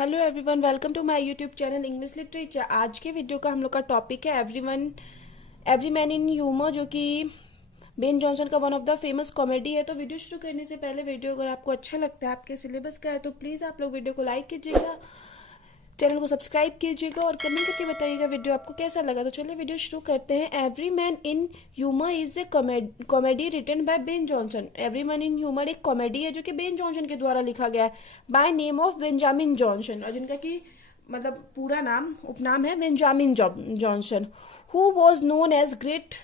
Hello everyone, welcome to my YouTube channel English literature. आज के video का हम लोग का टॉपिक है एवरी मैन इन ह्यूमर, जो कि बेन जॉनसन का one of the famous comedy है। तो वीडियो शुरू करने से पहले वीडियो अगर आपको अच्छा लगता है, आपके सिलेबस का है, तो प्लीज़ आप लोग वीडियो को लाइक कीजिएगा, चैनल को सब्सक्राइब कीजिएगा और कमेंट करके बताइएगा वीडियो आपको कैसा लगा। तो चलिए वीडियो शुरू करते हैं। Every man in humour is a comedy written by Ben Jonson. Every man in humour एक कॉमेडी है जो कि बेन जॉनसन के द्वारा लिखा गया है, by name of Benjamin Jonson, और जिनका कि मतलब पूरा नाम उपनाम है Benjamin Jonson, who was known as great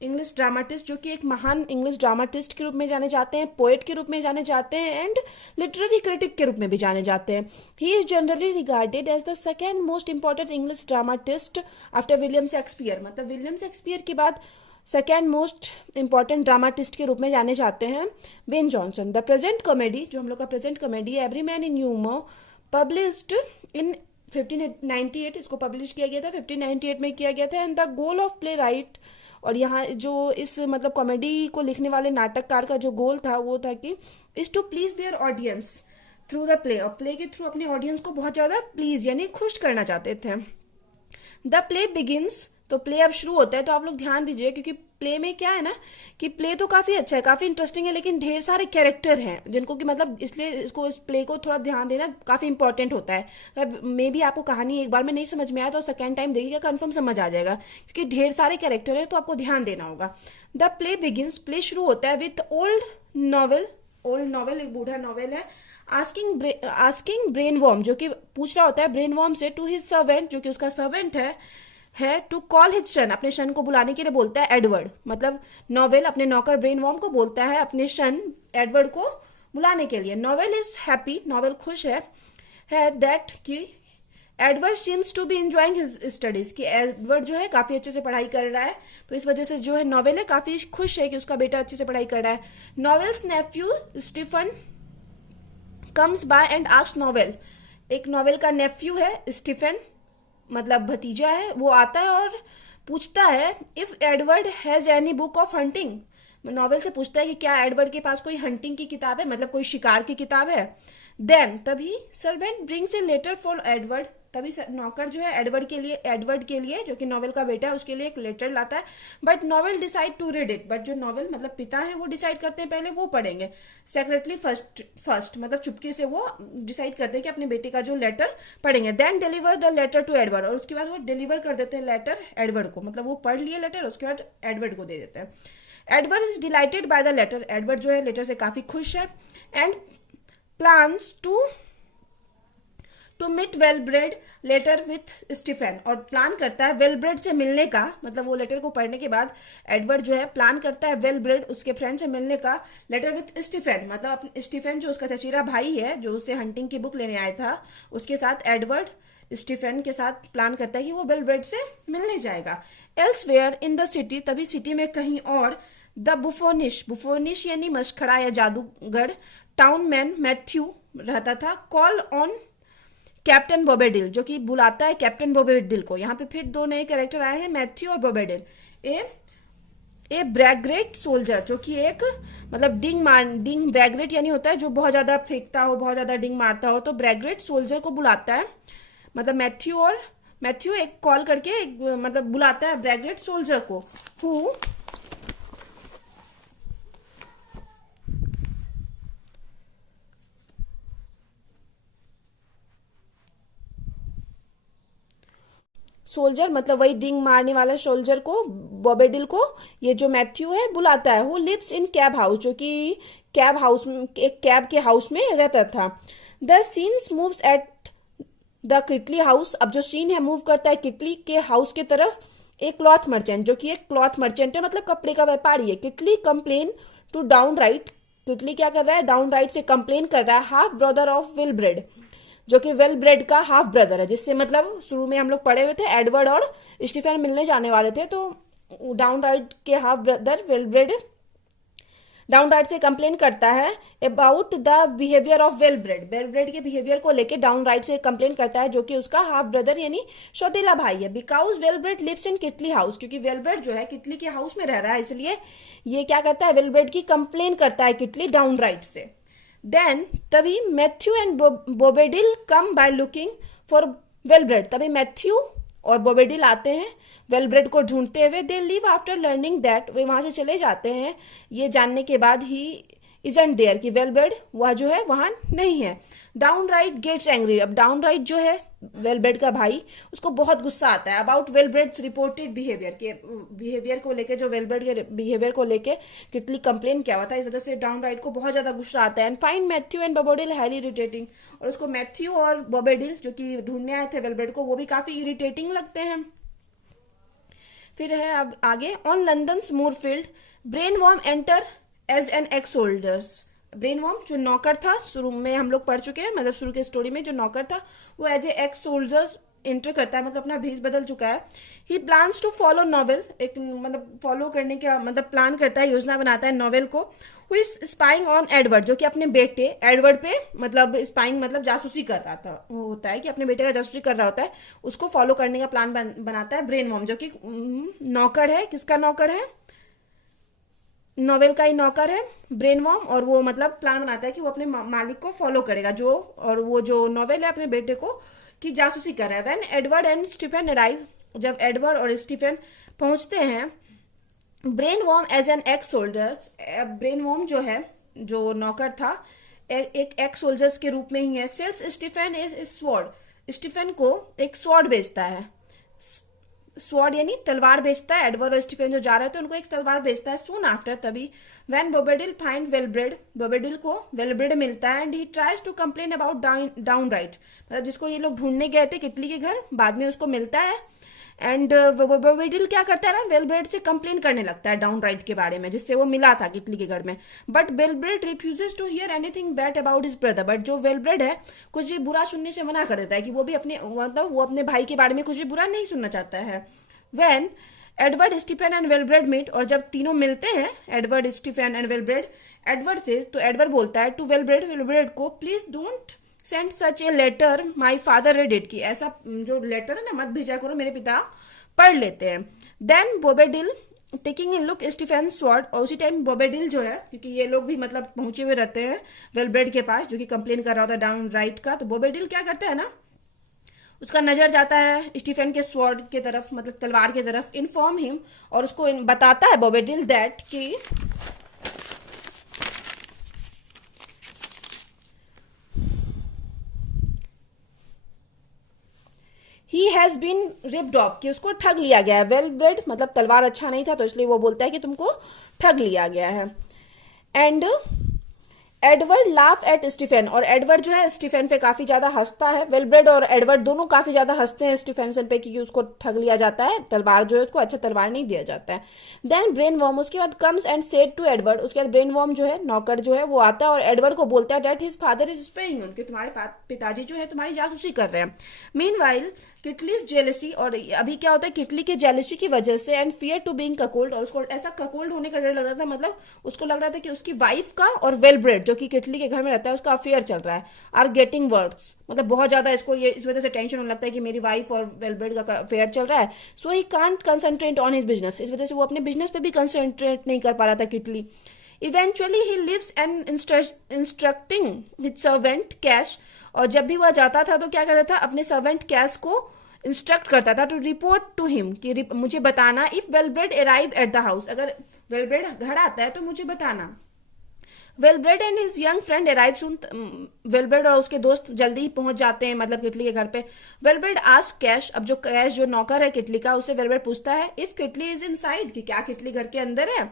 English dramatist, जो कि एक महान इंग्लिश ड्रामाटिस्ट के रूप में जाने जाते हैं, पोएट के रूप में जाने जाते हैं एंड लिटरेरी क्रिटिक के रूप में भी जाने जाते हैं। He is generally regarded as the second most important English dramatist after William Shakespeare. मतलब विलियम शेक्सपियर के बाद सेकेंड मोस्ट इंपॉर्टेंट ड्रामाटिस्ट के रूप में जाने जाते हैं Ben Jonson. The present comedy, जो हम लोग का प्रेजेंट कॉमेडी है, every man in humour, published in 1598, इसको पब्लिश किया गया था 1598 में किया गया था। And the goal of play right, और यहाँ जो इस मतलब कॉमेडी को लिखने वाले नाटककार का जो गोल था वो था कि is to please their audience through the play, और प्ले के थ्रू अपने ऑडियंस को बहुत ज़्यादा प्लीज यानी खुश करना चाहते थे। द प्ले बिगिंस, तो प्ले अब शुरू होता है। तो आप लोग ध्यान दीजिए, क्योंकि प्ले में क्या है ना कि प्ले तो काफ़ी अच्छा है, काफ़ी इंटरेस्टिंग है, लेकिन ढेर सारे कैरेक्टर हैं जिनको कि मतलब इसलिए इसको इस प्ले को थोड़ा ध्यान देना काफ़ी इंपॉर्टेंट होता है। अगर मे भी आपको कहानी एक बार में नहीं समझ में आया तो सेकेंड टाइम देखिएगा, कंफर्म समझ आ जाएगा, क्योंकि ढेर सारे कैरेक्टर हैं तो आपको ध्यान देना होगा। द प्ले बिगिंस, प्ले शुरू होता है विथ ओल्ड नॉवेल एक बूढ़ा नॉवेल है, आस्किंग ब्रेन वॉर्म, जो कि पूछ रहा होता है ब्रेन वॉर्म से, टू हिज सर्वेंट, जो कि उसका सर्वेंट है टू कॉल हिज सन, अपने सन को बुलाने के लिए बोलता है एडवर्ड। मतलब नॉवेल अपने नौकर ब्रेन वॉर्म को बोलता है अपने सन एडवर्ड को बुलाने के लिए। नॉवेल इज हैप्पी, नॉवेल खुश है दैट कि Edward seems to be enjoying his studies, कि एडवर्ड जो है काफ़ी अच्छे से पढ़ाई कर रहा है, तो इस वजह से जो है नॉवेल है काफ़ी खुश है कि उसका बेटा अच्छे से पढ़ाई कर रहा है। Knowell's nephew Stephen comes by and asks Knowell, एक नॉवेल का नेफ्यू है स्टीफन, मतलब भतीजा है, वो आता है और पूछता है if Edward has any book of hunting, novel से पूछता है कि क्या एडवर्ड के पास कोई हंटिंग की किताब है, मतलब कोई शिकार की किताब है। देन तभी servant brings a letter for Edward, तभी नौकर जो है एडवर्ड के लिए जो कि नॉवेल का बेटा है उसके लिए एक लेटर लाता है। But Knowell decide to read it, but जो नॉवेल मतलब पिता है वो डिसाइड करते हैं पहले वो पढ़ेंगे, सेक्रेटली फर्स्ट मतलब चुपके से वो डिसाइड करते हैं कि अपने बेटे का जो लेटर पढ़ेंगे। Then deliver the letter to Edward, और उसके बाद वो डिलीवर कर देते हैं लेटर एडवर्ड को, मतलब वो पढ़ लिए लेटर, उसके बाद एडवर्ड को दे देते हैं। Edward is delighted by the letter, Edward जो है लेटर से काफी खुश है। And plans to meet Wellbred letter with Stephen, और प्लान करता है वेल ब्रेड से मिलने का, मतलब वो लेटर को पढ़ने के बाद एडवर्ड जो है प्लान करता है वेल ब्रेड उसके फ्रेंड से मिलने का, लेटर विथ स्टीफन, मतलब स्टीफन जो उसका चचेरा भाई है जो उसे हंटिंग की बुक लेने आया था, उसके साथ एडवर्ड स्टीफन के साथ प्लान करता है कि वो वेल ब्रेड से मिलने जाएगा। एल्सवेयर इन द सिटी, तभी सिटी में कहीं और, द बुफोनिश यानी मशखड़ा या जादूगर टाउन मैन मैथ्यू रहता था, कॉल ऑन कैप्टन बॉबेडिल, जो कि बुलाता है कैप्टन बॉबेडिल को। यहाँ पे फिर दो नए कैरेक्टर आए हैं, मैथ्यू और बॉबेडिल। ए ब्रैगरेट सोल्जर, जो कि एक मतलब डिंग ब्रैगरेट यानी होता है जो बहुत ज्यादा फेंकता हो, बहुत ज्यादा डिंग मारता हो, तो ब्रैगरेट सोल्जर को बुलाता है, मतलब मैथ्यू एक कॉल करके एक मतलब बुलाता है ब्रैगरेट सोल्जर को, हु सोल्जर मतलब वही डिंग मारने वाला सोल्जर को, बॉबेडिल को ये जो मैथ्यू है बुलाता है। वो लिव्स इन कैब हाउस, जो कि एक कैब के हाउस में रहता था। The scenes moves at the किटली house, अब जो सीन है मूव करता है किटली के हाउस के तरफ। एक क्लॉथ मर्चेंट, जो कि एक क्लॉथ मर्चेंट है मतलब कपड़े का व्यापारी है, किटली कंप्लेन टू डाउन राइट, किटली क्या कर रहा है डाउन राइट से कंप्लेन कर रहा है, half brother of will bread, जो कि वेल ब्रेड का हाफ ब्रदर है, जिससे मतलब शुरू में हम लोग पढ़े हुए थे एडवर्ड और स्टीफन मिलने जाने वाले थे, तो डाउन राइट के half brother well bread down right से कंप्लेन करता है about the behaviour of well bread के बिहेवियर को लेके डाउन राइट से कंप्लेन करता है, जो कि उसका हाफ ब्रदर यानी सौतेला भाई है। Because Wellbred lives in Kitely house, क्योंकि वेल ब्रेड जो है किटली के हाउस में रह रहा है, इसलिए ये क्या करता है वेल ब्रेड की कंप्लेन करता है किटली डाउन राइट से। देन तभी Matthew and Bobadill come by looking for Wellbred, तभी मैथ्यू और बोबेडिल आते हैं वेलब्रेड को ढूंढते हुए। दे लीव आफ्टर लर्निंग दैट, वे वहां से चले जाते हैं ये जानने के बाद ही इजंट देयर, कि वेलब्रेड वह जो है वहां नहीं है। डाउन राइट गेट्स एंग्री, अब डाउन राइट जो है वेलब्रेड का भाई, उसको बहुत गुस्सा आता है अबाउट वेलब्रेड्स रिपोर्टेड बिहेवियर, के बिहेवियर को लेके, जो वेलब्रेड के बिहेवियर को लेके कितली कंप्लेन किया हुआ था, इस वजह से डाउन राइट को बहुत ज्यादा गुस्सा आता है। And find Matthew and Bobadill highly irritating, और उसको मैथ्यू और बोबेडिल जो कि ढूंढने आए थे वेलब्रेड को, वो भी काफी इरिटेटिंग लगते हैं। फिर है अब आगे, on London Moorfield Brainworm enter as an ex soldiers. Brainworm जो नौकर था, शुरू में हम लोग पढ़ चुके हैं, मतलब शुरू के स्टोरी में जो नौकर था वो as a ex soldier enter करता है, मतलब अपना भेष बदल चुका है। He plans to follow Knowell, एक मतलब फॉलो करने का मतलब प्लान करता है, योजना बनाता है नॉवेल को। Who is spying on Edward, जो कि अपने बेटे एडवर्ड पे मतलब स्पाइंग मतलब जासूसी कर रहा था, वो होता है कि अपने बेटे का जासूसी कर रहा होता है, उसको फॉलो करने का प्लान बनाता है ब्रेन वॉर्म, जो कि नौकर है। किसका नौकर है? नोवेल का ही नौकर है ब्रेन वॉर्म, और वो मतलब प्लान बनाता है कि वो अपने मालिक को फॉलो करेगा, जो और वो जो नोवेल है अपने बेटे को की जासूसी कर रहा है। When Edward and Stephen arrive, जब एडवर्ड और स्टीफन पहुंचते हैं, Brainworm as an ex soldiers, Brainworm जो है जो नौकर था एक एक्स सोल्जर्स के रूप में ही है। Sells Stephen is sword, Stephen को एक स्वॉर्ड बेचता है, स्वॉर्ड यानी तलवार बेचता है। एडवर्ड और स्टीफन जो जा रहे थे उनको एक तलवार बेचता है। सून आफ्टर, तभी when Bobadill find Wellbred, Bobadill को वेलब्रेड मिलता है। And he tries to complain about Downright, मतलब जिसको ये लोग ढूंढने गए थे किटली के घर, बाद में उसको मिलता है। एंड बोबेडिल क्या करता है ना, वेलब्रेड से कंप्लेन करने लगता है डाउन राइट के बारे में, जिससे वो मिला था किटली के घर में। But Wellbred refuses to hear anything bad about his brother, but जो वेलब्रेड है कुछ भी बुरा सुनने से मना कर देता है, कि वो भी अपने मतलब वो अपने भाई के बारे में कुछ भी बुरा नहीं सुनना चाहता है। When Edward Stephen and Wellbred meet, और जब तीनों मिलते हैं Edward Stephen and Wellbred, Edward से तो एडवर्ड बोलता है टू वेलब्रेड, वेलब्रेड को, please don't send such a letter, my father read it, की ऐसा जो लेटर है ना मत भेजा करो, मेरे पिता पढ़ लेते हैं। Then Bobadill taking in look Stephen sword, और उसी टाइम बोबेडिल जो है, क्योंकि ये लोग भी मतलब पहुंचे हुए रहते हैं वेलब्रेड के पास जो कि कंप्लेन कर रहा होता है डाउन राइट का, तो बोबेडिल क्या करता है ना, उसका नजर जाता है स्टीफन के स्वॉर्ड के तरफ, मतलब तलवार की तरफ। इन्फॉर्म हिम, और उसको बताता है बोबेडिल दैट कि he has been ripped off, कि उसको ठग लिया गया है। वेलब्रेड मतलब तलवार अच्छा नहीं था, तो इसलिए वो बोलता है कि तुमको ठग लिया गया है। And Edward laugh at Stephen, और एडवर्ड जो है स्टीफन पे काफी ज्यादा हंसता है। वेलब्रेड और एडवर्ड दोनों काफी ज्यादा हंसते हैं स्टीफेंसन पे, क्योंकि उसको ठग लिया जाता है, तलवार जो है उसको अच्छा तलवार नहीं दिया जाता है। देन ब्रेन वॉर्म, उसके बाद comes and said to Edward, उसके बाद ब्रेन वॉर्म जो है नौकर जो है वो आता है और एडवर्ड को बोलता है डेट हिज फादर इज स्पेइंग, उनके तुम्हारे पिताजी जो है तुम्हारी जासूसी कर रहे हैं। मीनवाइल किटलीज जेलसी, और अभी क्या होता है किटली के जेलसी की वजह से, एंड फियर टू बीइंग ककोल्ड, और उसको ऐसा ककोल्ड होने का डर लग रहा था, मतलब उसको लग रहा था कि उसकी वाइफ का और वेलब्रेड जो कि किटली के घर में रहता है उसका अफेयर चल रहा है, आर गेटिंग वर्ड्स, मतलब बहुत ज्यादा इसको ये इस वजह से टेंशन होने लगता है कि मेरी वाइफ और वेलब्रेड का अफेयर चल रहा है। So he can't concentrate on his business, इस वजह से वो अपने बिजनेस पे भी कंसंट्रेट नहीं कर पा रहा था Kitely. Eventually he leaves and instructing his servant Cash, और जब भी वह जाता था तो क्या करता था, अपने सर्वेंट कैश को इंस्ट्रक्ट करता था टू रिपोर्ट टू हिम, कि मुझे बताना if Wellbred arrive at the house, अगर वेलब्रेड घर आता है तो मुझे बताना। Wellbred and his young friend arrive soon, Wellbred और उसके दोस्त जल्दी ही पहुंच जाते हैं मतलब किटली के घर पे। वेलब्रेड आस्क कैश, अब जो कैश जो नौकर है किटली का, उससे वेलब्रेड पूछता है इफ किटली इज इनसाइड, कि क्या किटली घर के अंदर है।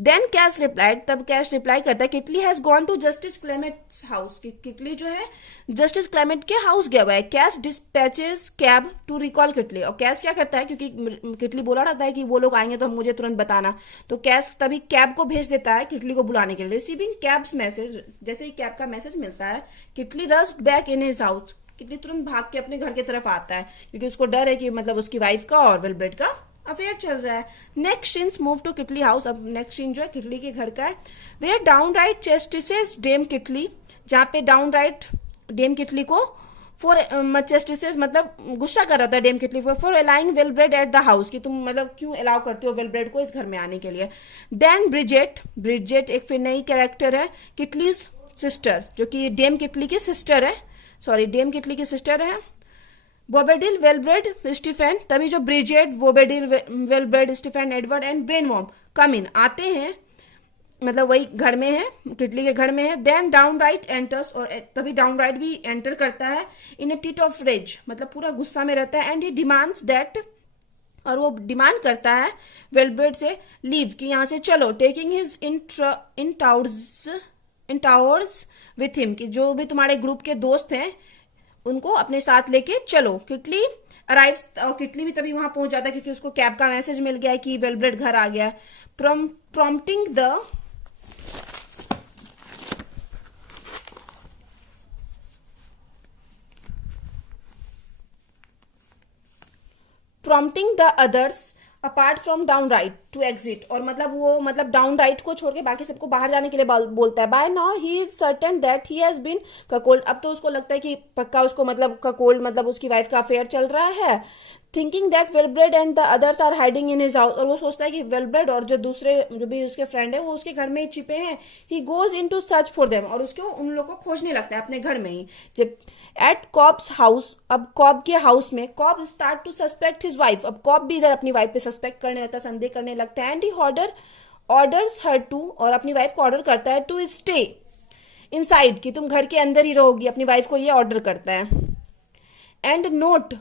देन कैश रिप्लाइड, तब कैश रिप्लाई करता है Kitely has gone to justice Clement's house, कि किटली जो है जस्टिस क्लेमेंट के हाउस गया हुआ है। Cash dispatches Cob to recall Kitely, और कैश क्या करता है, क्योंकि किटली बोला रहता है कि वो लोग आएंगे तो मुझे तुरंत बताना, तो कैश तभी कैब को भेज देता है किटली को बुलाने के लिए। रिसीविंग कैब्स मैसेज, जैसे ही कैब का मैसेज मिलता है Kitely rush back in his house, Kitely तुरंत भाग के अपने घर की तरफ आता है, क्योंकि उसको डर है कि मतलब उसकी वाइफ का और वेलब्रेड का अफेयर चल रहा है। Next scenes move to Kitely house, अब नेक्स्ट सीन जो है किटली के घर का है। Where Downright chastises Dame Kitely, जहाँ पे डाउन राइट डेम किटली को फॉर चेस्टिसेस मतलब गुस्सा कर रहा था डेम किटली पर, फॉर अलाइंग वेलब्रेड एट द हाउस, कि तुम मतलब क्यों अलाउ करते हो वेलब्रेड को इस घर में आने के लिए। देन ब्रिजेट, ब्रिजेट एक फिर नई कैरेक्टर है, किटलीज सिस्टर, जो कि डेम किटली की सिस्टर है, सॉरी डेम किटली की सिस्टर है, बॉबेडिल, वेलब्रेड, स्टीफेन, तभी जो ब्रिजेट, बॉबेडिल, वेलब्रेड, स्टीफेन, एडवर्ड एंड ब्रेनवॉर्म कम इन आते हैं, मतलब वही घर में है, किटली के घर में है। देन डाउन राइट एंटर्स, और तभी डाउन राइट भी एंटर करता है in A tit of raise, मतलब पूरा गुस्सा में रहता है। एंड ही डिमांड्स दैट, और वो डिमांड करता है वेलब्रेड से लीव, कि यहाँ से चलो, taking his in towers with him, कि जो भी तुम्हारे ग्रुप के दोस्त हैं उनको अपने साथ लेके चलो। किटली अराइव्स, और किटली भी तभी वहां पहुंच जाता है क्योंकि उसको कैब का मैसेज मिल गया है कि वेलब्रेड घर आ गया है। Prompting the others apart from Downright to exit, और मतलब वो मतलब डाउन राइट को छोड़ के बाकी सबको बाहर जाने के लिए बोलता है। By now he is certain that he has been cuckold, अब तो उसको लगता है कि पक्का उसको मतलब ककोल्ड मतलब उसकी वाइफ का अफेयर चल रहा है। Thinking that Wellbred and the others are hiding in his house, और वो सोचता है कि वेलब्रेड और जो दूसरे जो भी उसके फ्रेंड है वो उसके घर में ही छिपे हैं। He goes in to search for them, और उसको उन लोगों को खोजने लगता है अपने घर में ही। जब एट कॉब्स हाउस, अब कॉब के हाउस में Cob start to suspect his wife, अब कॉब भी इधर अपनी वाइफ पे सस्पेक्ट करने लगता है, संदेह करने लगता है। And he orders her to, और अपनी वाइफ को ऑर्डर करता है टू स्टे इनसाइड, कि तुम घर के अंदर ही रहोगी, अपनी वाइफ को ये ऑर्डर करता है। And not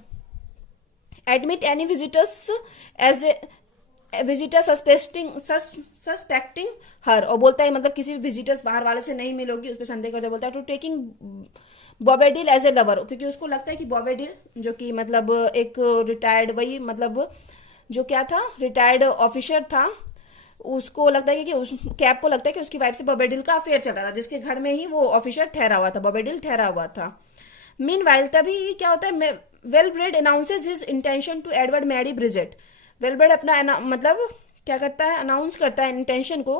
admit any visitors as a visitor suspecting her, और बोलता है मतलब किसी भी विजिटर्स बाहर वाले से नहीं मिलोगी, उस पर संदेह करते, बोलता है to taking Bobadill as a lover, क्योंकि उसको लगता है कि बॉबेडिल जो कि मतलब एक रिटायर्ड, वही मतलब जो क्या था, रिटायर्ड ऑफिसर था, उसको लगता है कि उस कैब को लगता है कि उसकी वाइफ से बॉबेडिल का अफेयर चल रहा था, जिसके घर में ही वो ऑफिसर ठहरा हुआ था, बॉबेडिल ठहरा हुआ था। मीनवाइल तभी क्या होता है, Wellbred announces his intention to Edward marry Bridget, Wellbred अपना मतलब क्या करता है, अनाउंस करता है इंटेंशन को,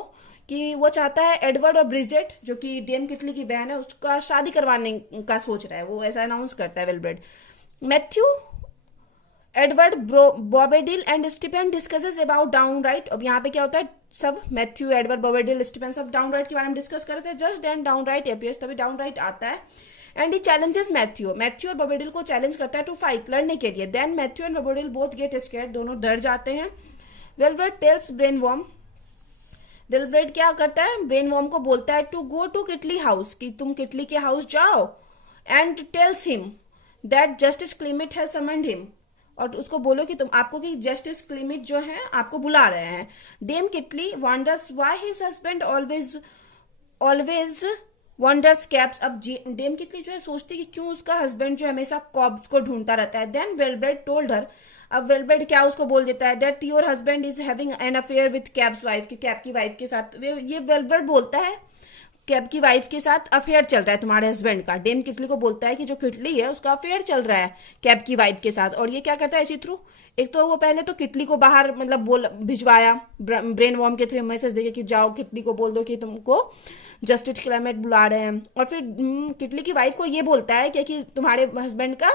कि वो चाहता है एडवर्ड और ब्रिजेट जो कि डेम किटली की बहन है उसका शादी करवाने का सोच रहा है, वो ऐसा अनाउंस करता है Wellbred. Matthew, Edward, Bobadill and Stephen discusses about Downright, अब यहाँ पे क्या होता है, सब मैथ्यू, एडवर्ड, बॉबेडिल, स्टीफेन सब डाउन राइट के बारे में डिस्कस कर रहे थे। Just then Downright appears, तभी डाउन राइट आता है। एंड ही चैलेंजेस मैथ्यू और बॉबेडिल को चैलेंज करता है टू फाइट, लड़ने के लिए। Then Matthew and Bobadill both get scared, दोनों डर जाते हैं। वेलब्रेड टेल्स ब्रेनवॉर्म, वेलब्रेड क्या करता है, ब्रेनवॉर्म को बोलता है to go to Kitely house, कि तुम किटली के हाउस जाओ। And tells him that justice Clement has summoned him, और उसको बोलो कि तुम आपको कि जस्टिस क्लीमेट जो है आपको बुला रहे हैं। Dame Kitely wonders why his husband always wonders Cob's, अब डेम किटली जो है सोचती है कि क्यों उसका हस्बैंड जो हमेशा कॉब्स को ढूंढता रहता है। देन वेलब्रेड टोल्ड हर, अब वेलब्रेड क्या उसको बोल देता है, that your husband is having an affair with cabs wife, कि कैब की वाइफ के साथ, ये वेलब्रेड बोलता है कैब की वाइफ के साथ अफेयर चल रहा है तुम्हारे हस्बैंड का। डेम किटली को बोलता है कि जो किटली है उसका अफेयर चल रहा है कैब की वाइफ के साथ। और ये क्या करता है इसी थ्रू, एक तो वो पहले तो किटली को बाहर मतलब बोल भिजवाया ब्रेन वॉर्म के थ्रू मैसेज देके कि जाओ किटली को बोल दो कि तुमको जस्टिस क्लाइमेट बुला रहे हैं, और फिर किटली की वाइफ को ये बोलता है कि तुम्हारे हस्बैंड का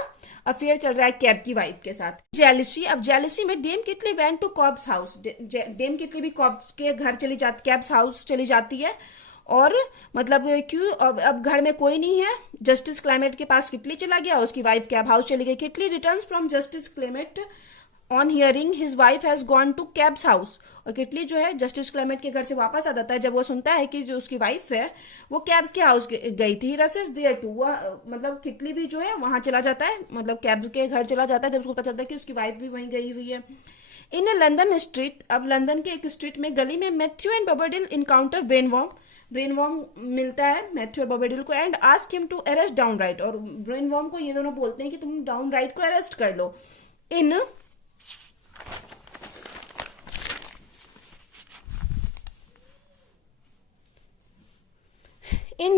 अफेयर चल रहा है कैब की वाइफ के साथ। जेलिसी, अब जेलिसी में dame Kitely went to Cob's house, dame Kitely भी कॉब के घर चली जाती, कैब्स हाउस चली जाती है, और मतलब क्यों, अब घर में कोई नहीं है, जस्टिस क्लाइमेट के पास किटली चला गया, उसकी वाइफ कैब हाउस चली गई। Kitely returns from justice Clement on hearing his wife has gone to Cob's house, और किटली जो है जस्टिस क्लाइमेट के घर से वापस आ जाता है जब वो सुनता है कि जो उसकी वाइफ है वो कैब्स के हाउस गई थी। रसेस देयर टू, वह मतलब किटली भी जो है वहां चला जाता है, मतलब कैब के घर चला जाता है जब उसको पता चलता है कि उसकी वाइफ भी वहीं गई हुई है। इन ए लंदन स्ट्रीट, अब लंदन के एक स्ट्रीट में गली में Matthew and Bobadill encounter Brainworm मिलता है मैथ्यू और बॉबेडिल को, and ask him to arrest Downright, और ब्रेनवॉर्म को ये दोनों बोलते हैं कि तुम डाउन राइट को अरेस्ट कर लो। In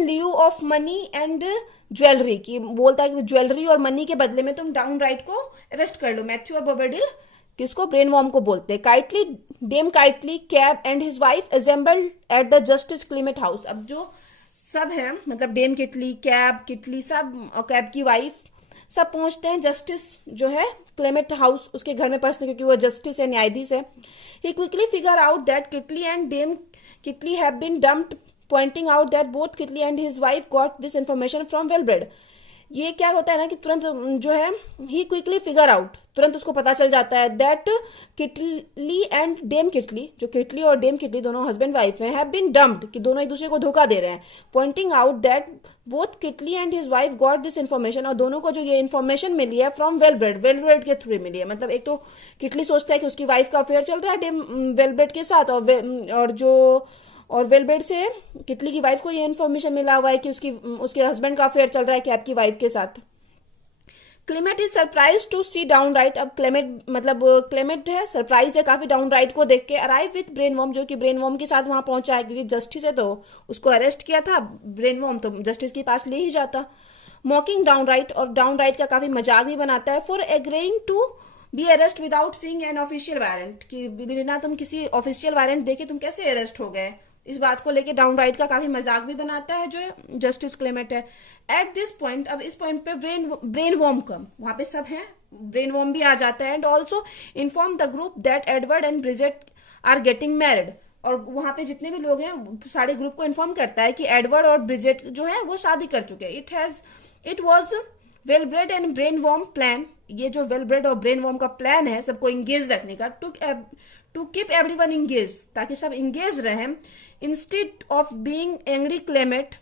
lieu of money and jewellery, की बोलता है कि ज्वेलरी और मनी के बदले में तुम डाउन राइट को अरेस्ट कर लो। मैथ्यू और बॉबेडिल किसको, ब्रेनवॉर्म को बोलते हैं। Kitely, dame Kitely, Cob and his wife assembled at the justice Clement house, अब जो सब है मतलब डेम किटली, कैब किटली सब और कैब की वाइफ सब पहुंचते हैं जस्टिस जो है क्लेमेट हाउस उसके घर में पर्सनल, क्योंकि वो जस्टिस है, न्यायाधीश है। He quickly figure out that Kitely and dame Kitely have been dumped pointing out that both Kitli and his wife got this information from Velbred. ये क्या होता है ना कि तुरंत जो है ही क्विकली फिगर आउट, तुरंत उसको पता चल जाता है that Kitely and dame Kitely, जो किटली और डेम किटली दोनों हस्बैंड वाइफ हैं, हैव बीन डम्प्ड, कि दोनों एक दूसरे को धोखा दे रहे हैं. Pointing out that both किटली and his wife got this information, और दोनों को जो ये इन्फॉर्मेशन मिली है फ्रॉम वेलब्रेड, वेलब्रेड के थ्रू मिली है. मतलब एक तो किटली सोचता है कि उसकी वाइफ का अफेयर चल रहा है डेम वेलब्रेड के साथ, और वेलब्रेड से किटली की वाइफ को ये इन्फॉर्मेशन मिला हुआ है कि उसके हस्बैंड का अफेयर चल रहा है कैप की वाइफ के साथ. Clement is surprise to see Downright. अब क्लेमेट है सरप्राइज है काफी डाउन राइट को देख के. अराइव विथ ब्रेन वॉर्म, जो कि ब्रेन वॉर्म के साथ वहां पहुंचा है, क्योंकि जस्टिस है तो उसको अरेस्ट किया था, ब्रेन वॉर्म तो जस्टिस के पास ले ही जाता. मॉकिंग डाउन राइट, और डाउन राइट का काफी मजाक भी बनाता है. For agreeing to be arrest without seeing an official warrant, कि बिना तुम किसी ऑफिशियल वारंट देखे तुम कैसे अरेस्ट हो गए. इस बात को लेके डाउन राइट का काफी मजाक भी बनाता है जो जस्टिस क्लेमेट है. एट दिस पॉइंट, अब इस पॉइंट पे ब्रेन वॉर्म कम, वहां पे सब है, ब्रेन वॉर्म भी आ जाता है. And also inform the group that Edward and Bridget are getting married, और वहां पे जितने भी लोग हैं सारे ग्रुप को इन्फॉर्म करता है कि एडवर्ड और ब्रिजेट जो है वो शादी कर चुके हैं. It was Wellbred and Brainworm plan, ये जो वेलब्रेड और ब्रेन वॉर्म का प्लान है सबको इंगेज रखने का, टू कीप एवरीवन इंगेज, ताकि सब इंगेज रहें. Instead of being angry Clement,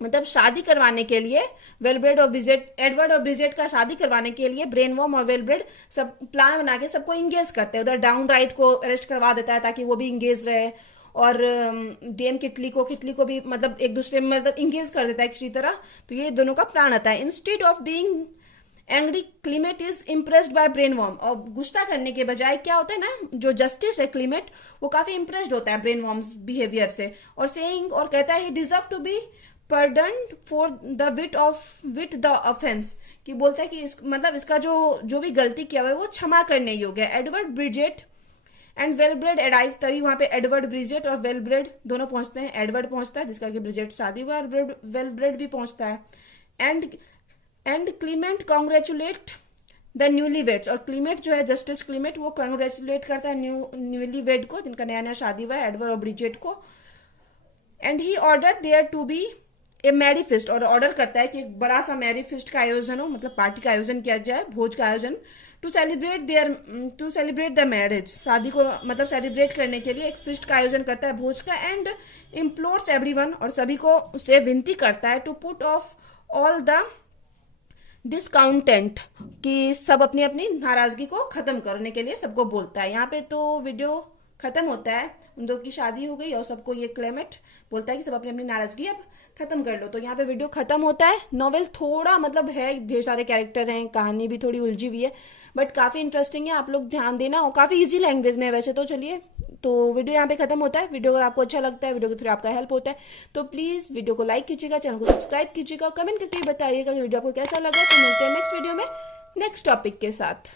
मतलब शादी करवाने के लिए वेलब्रेड और ब्रिजेट, एडवर्ड और ब्रिजेट का शादी करवाने के लिए ब्रेन वॉर्म और वेलब्रेड सब प्लान बना के सबको इंगेज करते हैं. उधर डाउन राइट को अरेस्ट करवा देता है ताकि वो भी इंगेज रहे, और डेम किटली को भी मतलब एक दूसरे में मतलब इंगेज कर देता है किसी तरह. तो ये दोनों का प्लान आता है. Instead of being angry Clement is impressed by Brainworm, और गुस्सा करने के बजाय क्या होता है ना, जो जस्टिस है क्लीमेट वो काफी इम्प्रेस्ड होता है ब्रेन वॉर्म बिहेवियर से, और सेइंग, और कहता है he deserve to be pardoned for the wit the offence, कि बोलता है कि मतलब इसका जो भी गलती किया हुआ है वो क्षमा करने योग्य है. एडवर्ड ब्रिजेट एंड वेलब्रेड अराइव, तभी वहां पे एडवर्ड ब्रिजेट और वेलब्रेड दोनों पहुंचते हैं. एडवर्ड पहुंचता है जिसका कि ब्रिजेट शादी हुआ, और वेलब्रेड भी पहुंचता है. And Clement congratulate the newly weds, और क्लीमेट जो है जस्टिस क्लीमेट वो कॉन्ग्रेचुलेट करता है न्यूली वेड को, जिनका नया नया शादी हुआ है, एडवर्ड और ब्रिजेट को. And he order there to be a merry feast, और ऑर्डर करता है कि एक बड़ा सा मैरी फिस्ट का आयोजन हो, मतलब पार्टी का आयोजन किया जाए, भोज का आयोजन, टू सेलिब्रेट द मैरिज, शादी को मतलब सेलिब्रेट करने के लिए एक फिस्ट का आयोजन करता है, भोज का. एंड इम्प्लोर्स एवरीवन, और सभी को उससे विनती करता है to put off all the discontent, कि सब अपनी अपनी नाराजगी को खत्म करने के लिए सबको बोलता है. यहाँ पे तो वीडियो खत्म होता है, उन दो की शादी हो गई और सबको ये क्लेमेट बोलता है कि सब अपनी अपनी नाराजगी अब खत्म कर लो. तो यहाँ पे वीडियो खत्म होता है. नॉवेल थोड़ा मतलब है, ढेर सारे कैरेक्टर हैं, कहानी भी थोड़ी उलझी हुई है, बट काफी इंटरेस्टिंग है, आप लोग ध्यान देना, और काफी इजी लैंग्वेज में है वैसे तो. चलिए, तो वीडियो यहाँ पे खत्म होता है. वीडियो अगर आपको अच्छा लगता है, वीडियो के थ्रू आपका हेल्प होता है, तो प्लीज वीडियो को लाइक कीजिएगा, चैनल को सब्सक्राइब कीजिएगा, कमेंट करके बताइएगा कि वीडियो आपको कैसा लगा. तो मिलते हैं नेक्स्ट वीडियो में नेक्स्ट टॉपिक के साथ.